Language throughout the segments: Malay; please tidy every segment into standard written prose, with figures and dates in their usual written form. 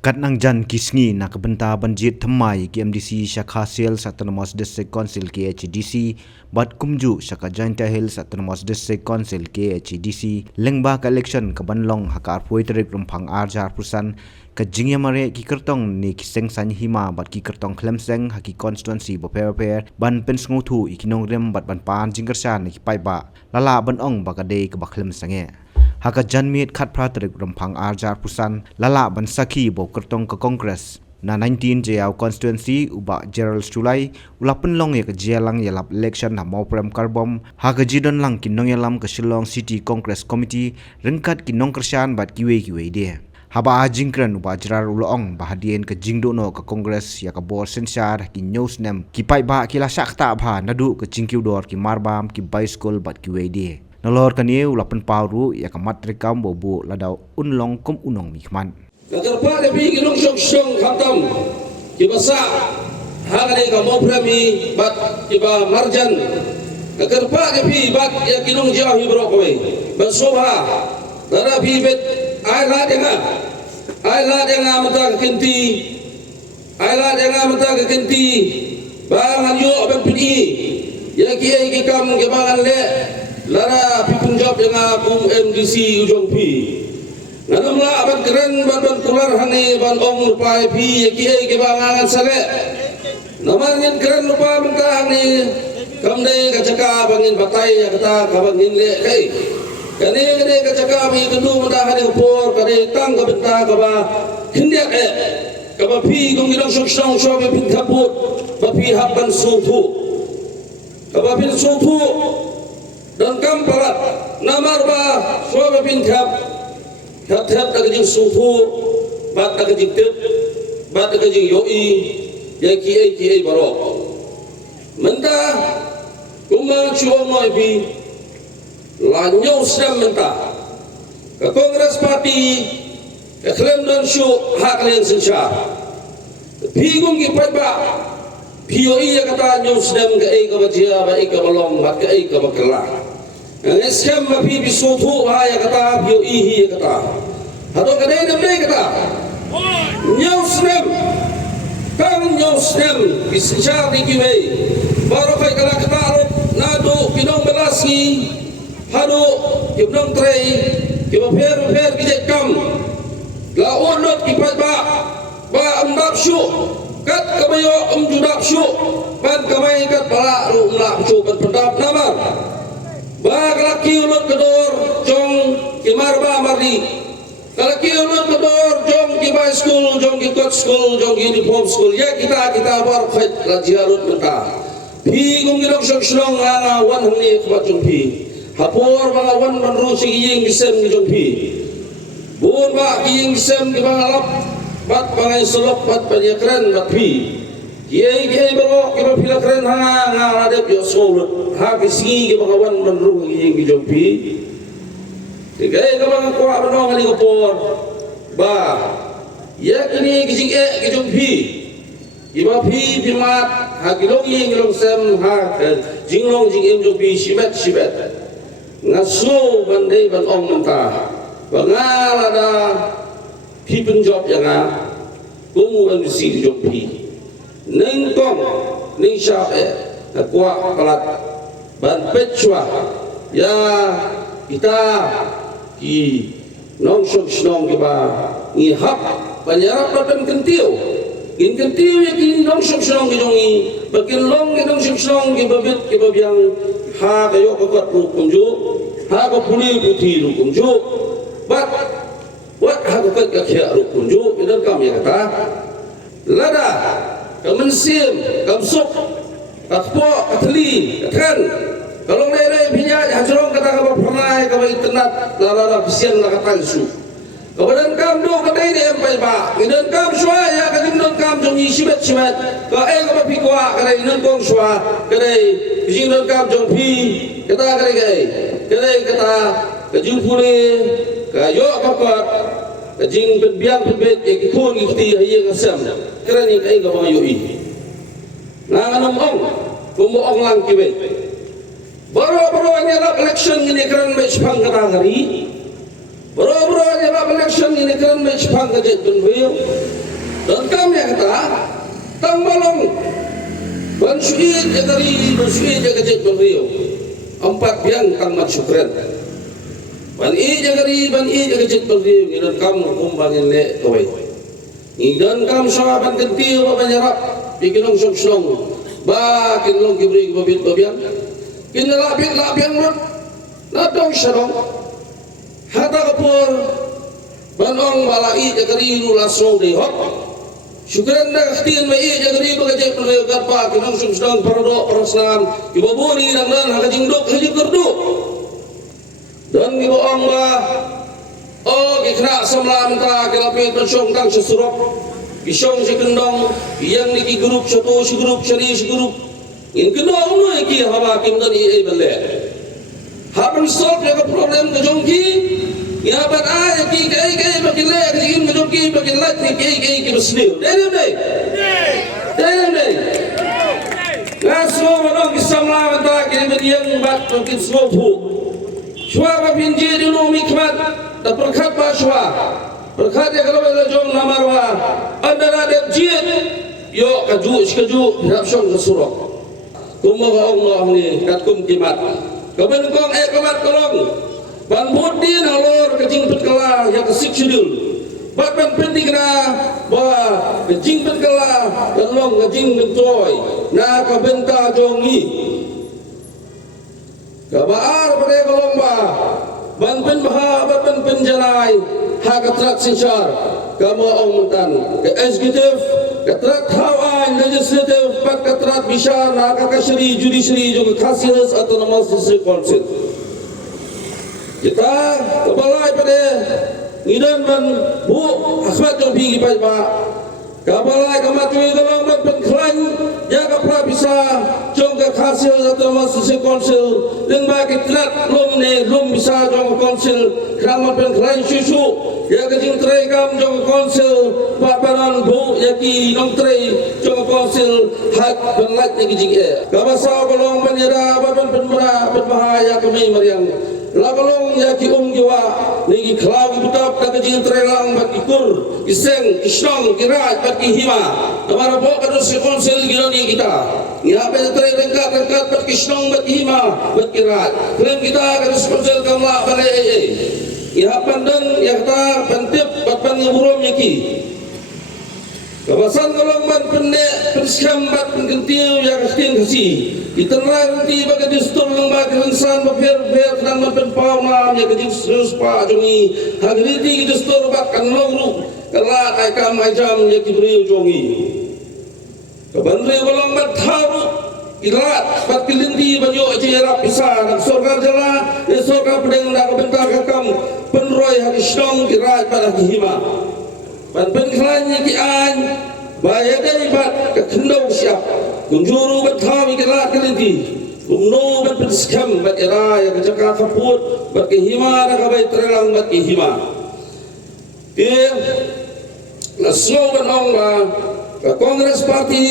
Katnang jan kisngi na kebenta banjit thamai ki MDC Shakha Sales Autonomous District Council KHDC bat kumju Shakha Joint Hills Autonomous District Council KHDC lengba ka election ka banlong hakar poitrik rumphang arjar pusan ka jingya mare ki kertong ni kiseng san hima bat ki kertong klemseng haki constituency bo per ban pensngu thu ikinong rem bat ban pan jingkersan ni paiba lala ban ong bakade ka baklem sange haka janmit khat pratrik rumphang arjar pusan lala ban sakhi bo kertong ka congress na 19 jayaw constituency uba Gerald Sulai ulapen long ya ka jelang yalap election na mauprem karbom haka jidon lang kinong yalam ka Shillong City Congress Committee rengkat kinong kersan bat kiwe de haba jingkran uba jerar ulong bahadien ka jingdo no ka congress ya ka bor sensar ki news nem ki pai ba kila sakta bha nadu ka jingkiu dor ki marbam ki bicycle bat kiwe de Nolor kanie ulapan pauru ya kamat rekam bobo ladau unlong kum unong mikman. Nagarpa lebi kinong syong khatam kibasa hangane ka mo premi bat kiba marjan nagarpa lebi bat ya kinong jahi brokoy bansoha dara bi bet ayla denga mata kenti bangan yo ban pini ya ki kam gebangan le lara pipung job yang aku MDC ujung pi nanamla aban keren ban kular hani ban ong rupai pi ki ke bangangan sale namangen keren rupa mentah ni kamde kacaka bangin batai ya kata kabangin le kai kane kacaka bi kendu mentah hani por kane tang ka benta ka ba hindia ka ba pi gong gilong sok so be pin thaput ba pi hapan sutu ka ba pin sutu dan kamparat namar ba sobe bin khap tak jing sufu bat tak jing tep bat tak jing yoi ya ki barok menta kuma chuo moi bi la nyau sem menta ka kongres parti ka klem dan shu hak len sensha bigong ki pai ba POI ya kata nyau sem ka ka bajia ba ka balong bat ka bakla Eskem mapi bisotu bahaya kata bio ihi kata. Atau kadai namai kata. Nyusnem, kang nyusnem biscar di kiwe. Baru kai kala kata nado kinong belasi. Hado kinong trei kiper kijek kam. La onot kipat ba amdap syu. Kat kabayo judap syu. Ban kamai kat pala ru mlak syu ban pendap namar. Bagla kiulot kedor jong ki marba mardi kalau kiulot kedor jong ki bay school jong ki coach school jong ki uniform school ya kita bar fight la jiarut menta pi gong gilong syong nga wan hni khwa jong pi hapor banga wan ban ru si ying kisem jong pi bun ba ying kisem ki banga lap bat bangai solop bat panyakran bat pi Kiai bawa kita pilih keren nga ada biosol ha kisi kita kawan menurut yang dijumpi kiai kawan kuat menong kali kapor ba ya kini kising dijumpi iba pi pimat ha kilong yang kilong sem ha jinglong jing jumpi sibet ngaso bandai ban ong mentah bangal ada pi penjob yang kumu MDC dijumpi neng kong neng syap kuat kalat ban pecua ya kita ki nong sok kita ngihap banyarap dan kentiu ya ki nong sok jongi bakin long ki nong sok ki babit ki babiang ha kayo kuat kunju ha ko puli putih kunju bat buat ha ko kat kia kunju idan kami kata lada kemensim, kamsuk, kakpo, katli, kan. Kalau mereka punya hancurong kata kabar pernah kabar internet, lara pesian nak kata isu. Kemudian kam do kata ini empai ba, kemudian kam shua ya kemudian kam jong isibat. Kau kabar pikwa kata ini kong shua, kata kemudian kam jong pi, kata kejung pule, kayo kakak. Kajing penbiang penbet yang kikun ikuti hayang asam kerana ini kau mahu yoi nanganam ong kumu ong lang kiwet baru ini adalah election ini kerana sepang kata hari Bro-bro jawab election ini kan mencepang kejadian beliau. Dan kami kata, tang balong, bansuit ya dari bansuit ya kejadian beliau. 4 biang tang mat syukran. Ban i ya kejadian beliau. Dan kamu kumbangin le kawai. Dan kamu sahabat kentil banyarap, bikin long syong. Ba kinlong kibri babit babian. Kinlapit ron. Nadong syarong. Hata kapur banong balai jagari nulasong dehok syukran na kastin mai jagari bagajay perleo karpa kinong sumsdang parado paraslam ibabuni nang nan hakajingdok hajing kerdu dan giboong ba o gikna samlam ta kilapit pensyong tang sesurok isyong si kendong iyang niki grup satu si grup syani si grup in kendong no iki haba kim dan i bele happen solve ya problem ke jongki ya ban ay ki kai bakile ki ke jongki bakile ki besnil dai ngaso manong kisamla mata ki bediang bat mungkin slopu shwa ba pinji dulu mikmat da perkhat ba shwa perkhat ya kalau le jong namarwa andara de jien yo kaju rap song kesurok kumaga Allah ni kat kum kimat kaben kong kamat kolong ban budi nalor kejing petkala ya kesik syudul bat ban penting na ba kejing petkala kalong kejing bentoy na kabenta jongi kabar pada kolong ba ban pen baha ban pen jalai ha katrat sinsar kamu ong mentan ke executive katrat hawan legislative pat katrat bisa na kakasri judiciary juga khasiat autonomous district council kita kebalai pada ngidan ban bu akhmat jong pigi pai ba kabalai kamat cuy kalong ban penklan ya kapra bisa jong ka khasiat autonomous district council leng ba katrat lom ne lom bisa jong council kramat penklan susu ya kejing tray kam jong council paparan bu yaki nong tray jong council hak benlat ni kejing kabasa kolong menyera baban penmera berbahaya kami mariang labalong yaki jiwa nigi klau butap da kejing tray lang bat ikur iseng isnong kirat bat hima amara bo kadus council giloni kita ya pe tray rengkat bat isnong bat hima bat kirat klaim kita kadus council kamla balai ya pandang ya kata pentip bapan ngurom yaki kawasan kolong ban pendek perskam bat pengentil ya kastin kasi itenrai nanti bagai distur lang bagai rensan bapir dan ban pauna ya kejing serius pa jongi hagriti distur bat kanlong ru kalat ai kam ai jam ya kibril jongi kabandre kolong bat haru ilat bat kilinti banyo acara pisah nak sorga jala sorga pedeng nak bentar kakam penroy hadis dong kirat pada hima ban penklannya ki an baya dari bat ke kendong siap kunjuru betami kirat kilinti umno ban penskam bat era yang kecaka kaput bat ke hima nak bai trelang bat ke hima ke naslo banong ba ke kongres parti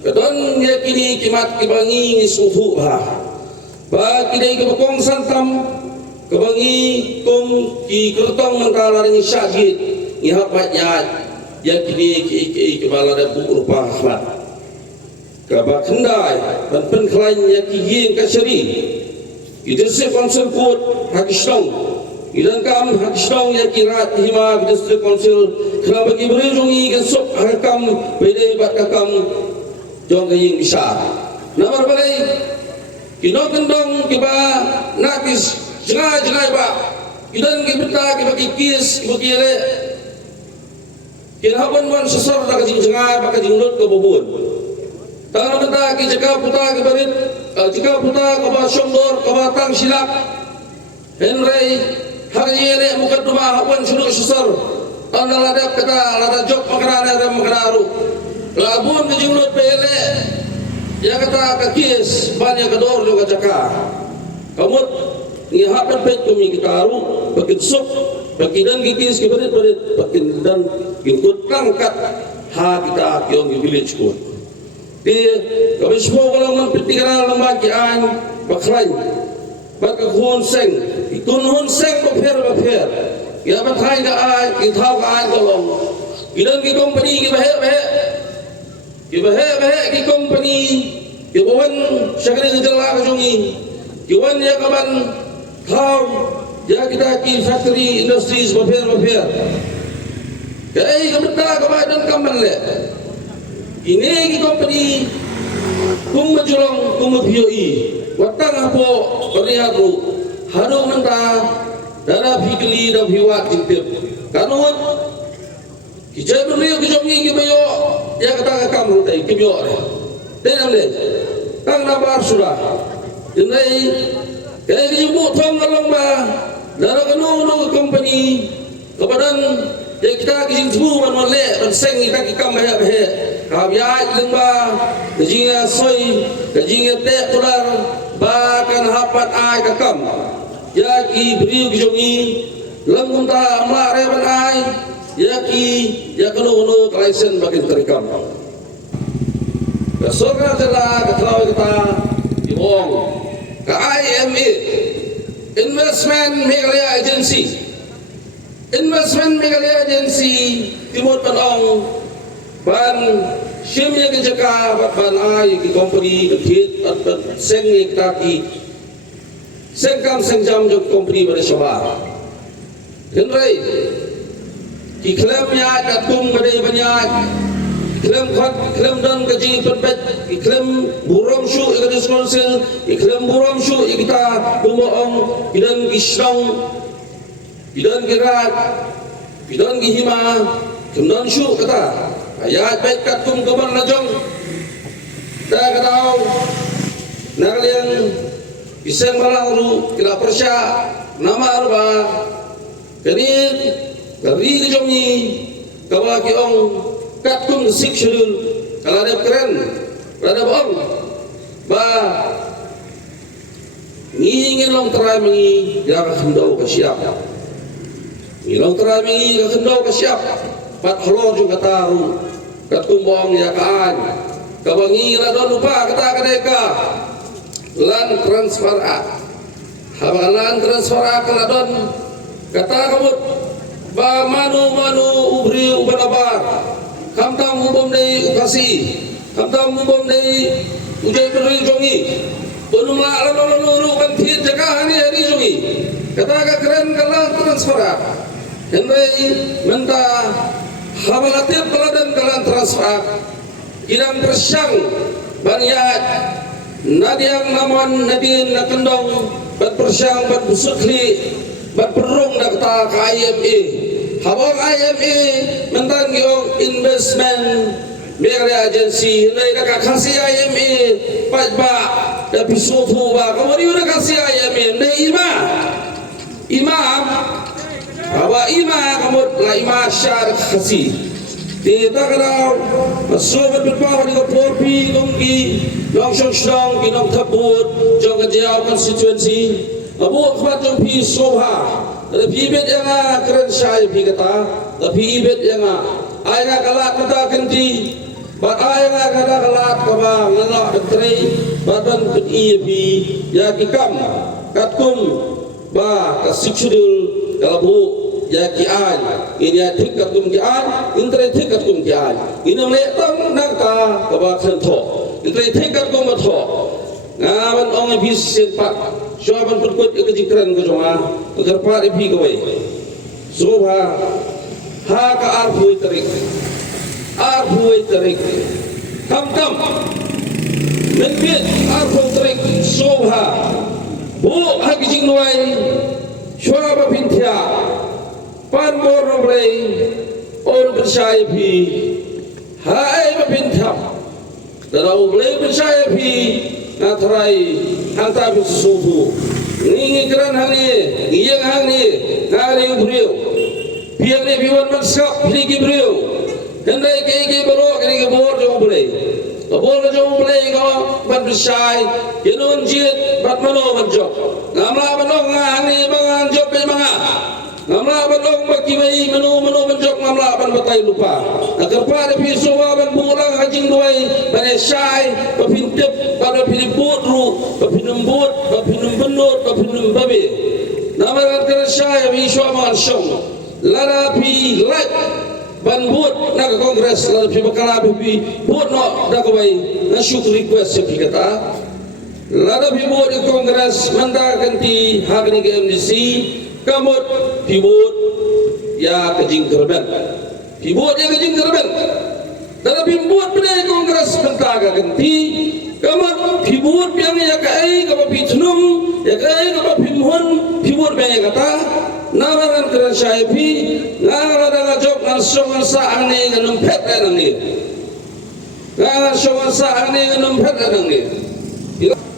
kedon yakini kimat kibangi sufu ba kidai kebokong santam kebangi kum ki kertong mentala ring syahid ihapatnya yakini ki kepala dan bu rupa ahmad kaba kendai dan penklain yaki yin kasari idrse konsel kut hakistong idan kam hakistong yaki rat hima idrse konsel kenapa ki berjongi gesok hakam bede bat kakam jong kaying bisa nomor balai kino kendong kiba nakis jengai ba idan kibeta kiba kikis kiba kile kinhaban wan sesor da kajing jengai ba kajing lut ke bubun tangan beta ki jeka puta ke barit jeka puta ke ba syongdor ke ba tang silap henrei harjele mukadduma hawan sunu sesor tanda ladap kata lada jok makarana ram makararu labun ke jumlut pele ya kata kakis banyak kedor juga jaka kamut ni hapan pet kami kita aru pakin sup pakidan kikis keberit pakin dan ikut langkat ha kita kiong di village ko di kami semua kalau man petikan lembagaan baklain บัดกคุณเซ็งคุณหุ่นเซ็งประเภทอย่ามาไทยกับอายกินเท้ากับอายก็ลงกินเดินกินกงปนีกินไปเฮกินไปเฮกินกงปนีกินบวันชักเรื่องจะลากระจงiniกินวันya kapanเท้าya kita ki factory industriesประเภทkayak kebetulan kebadan kaman le ini ki company kum majulong kum POE watang apo periadu haru mentah dana fikli dan hiwat tintip kanun kijai beriu kijongi kibayo ya kata kam rutai kibyo tenam le kang nabar sudah ini kayak kijubu thong kalong ba dana kanun company kebadan ya kita kisah semua manusia le berseng kita kikam banyak kabiat lembah kejinga soi kejinga tek tular bahkan hapat ai kakam ya ki beriu kijongi lengkum ta mak reban ai ya ki ya kanu kalaisen bagian terikam kesorga telah ketelawi kita ibong ke IMA Investment Meghalaya Agency Timur Panong ban shimnya ke jaka ban ai ki company kit at seng kita ki sengkam sengjam jo company pada sobar henrai ki klaim ya datum badai banyak klaim dan kaji perpet ki klaim buram syu ke council ki klaim buram syu kita bumoong bidan kisong bidan kirat bidan gihima kemudian syuk kata ayat baik katum kabar najong dah katau nakalian pisang malang ru kila persya nama arba kenir kari kejongi kawa kiong katum sik syudul kalau ada keren ada bohong ba ngingin long terai mengi dia akan hendau ke siap Ilang terami kakendau ke siap pat halor juga tahu kat kumbong ya kaan kabangi radon lupa kata kadeka lan transfer habalan transfer keladon kata kabut ba manu ubri ubanabar kamtam ubom dei ukasi kamtam ubom dei ujai beri jongi benumla lalu kan tiet jaga hari jongi kata keren kalang transfer Henry minta habalatip kaladan kalan transfer kirang tersyang banyak nadiang naman nadin na kendong bat persyang bat busukli bat perung na kata ka IMA habang IMA mentang yung investment Meghalaya Agency Henry nakakasi IMA pajba na pisutu ba kamari yung nakasi IMA na imam Awa ima kamut la ima syar khasi kita kalau masobat berpaha di porpi gonggi long shong kinong tabut jong kejauh konstituensi abu khmat jong pi sobha tapi ibet yang keren syai pi kata tapi ibet yang ai nga kalat mata kenti bat ai nga kada kalat kaba ngalak detrei badan kun pi ya kikam katkum ba kasikshudul kalabu ya kian ini atik katum kian intre tik katum kian ini meletang nangka kaba khento intre tik katum matho ngaban ong bis sempat syaban perkut kejikran ko jonga agar pa ipi gawai sobha ha ka arhui tarik kam menbit arhui tarik sobha bu ha kijing nuai syaba pintia pan bor nomrei on percaya pi hai mapinthap darau blei percaya pi ngatrai hanta bisubu ngingi keran hani ngiyang hani ngari ubriu piang ni biwan manskap ligi briu hendai ke baro ke bor jo blei bor jo blei ko ban percaya yenon jit bat mano manjok ngamla manong ngani bangan jop pe manga ngamla banong bakimai manu menjok ngamla ban batai lupa agar pada piso ban burang hajing duai ban syai pintip pada piniput ru, pinembut, pinembenut, pinembabe. Nama kan saya wiswa man syong. Lara pi like ban buat nak kongres lara pi bakala pi buat no nak bayi na syuk request sepi kata. Lara pi buat di kongres manda ganti hak ni ke MDC kamut pi buat ya kejing kerben. Pi buat ya kejing kerben. Lara pi buat pada kongres manda ganti kamut pi buat yang ya kai kamut pi tunum ya kai kamut pi mohon pi buat banyak kata. Nawaran keran saya pi ngara daga job ngan songan sa ane nganum pet nang ni ngara songan sa ane nganum pet nang ni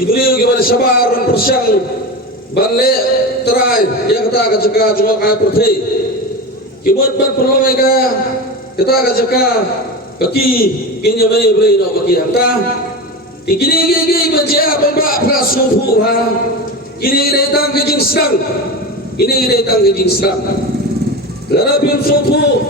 ibrio ke pada sabar ran persyang banle terai ya kata ka cuma ka perthi kibut ban perloi ka kata ka jaka kaki kinya mai brei no kaki hanta tikini ge baca ba pra suhu ha kini datang ke jing sedang ini datang ke Islam. Lara bim sopo,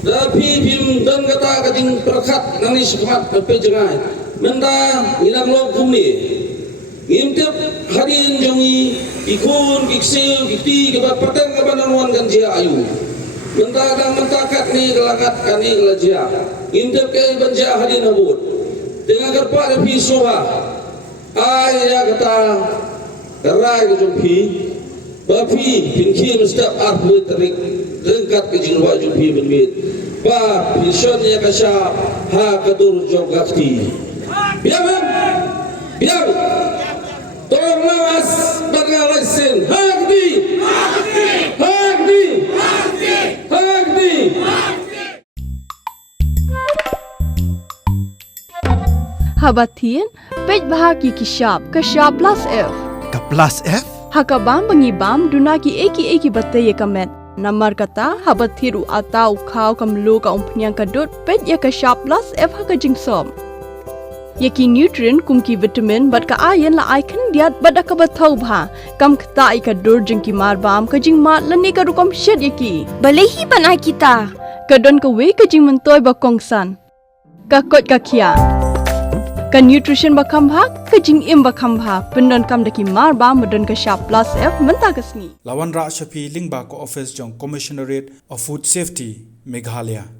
rapi bim dan kata kajing perkat nani sepat tapi jangan. Menda ilang lokum ni. Imtip hadin jongi ikun kiksil kiti kebat pateng kebananwan kan jia ayu. Menda dan mentakat ni kelakat kani kelajia. Imtip ke banja hadin habut. Dengan kerpa rapi soha. Ayah kata kerai ke jumpi. Bapi pinki mestap arbu terik rengkat ke jingwa jumpi benbit. Ba pinsionnya kasya ha kadur jogati. Biar biar. Tolong lawas beralasin hakdi. Habatin pej bahagi kishab kashab plus F. Ka plus F? Hakabam bangibam dunaki eki batay kamet. Namar kata habathiru atau kau kamlu ka umpnyang kadut pet ya ka sharp plus F haka jingsom. Yaki nutrient kumki vitamin bat ka ayan la icon diat bat ka bathau bha kam kata ka dur jingki marbam ka jing mat lani ka rukom shed yaki. Balehi banai kita. Kadon ka we ka jing mentoy ba kongsan. Ka kot ka kia. Ka nutrition bakam bha ka jing im bakam bha pendon kam daki mar ba modon ka sharp plus F menta kasni Lawan Ra Shafi Lingba ko office jong Commissionerate of Food Safety Meghalaya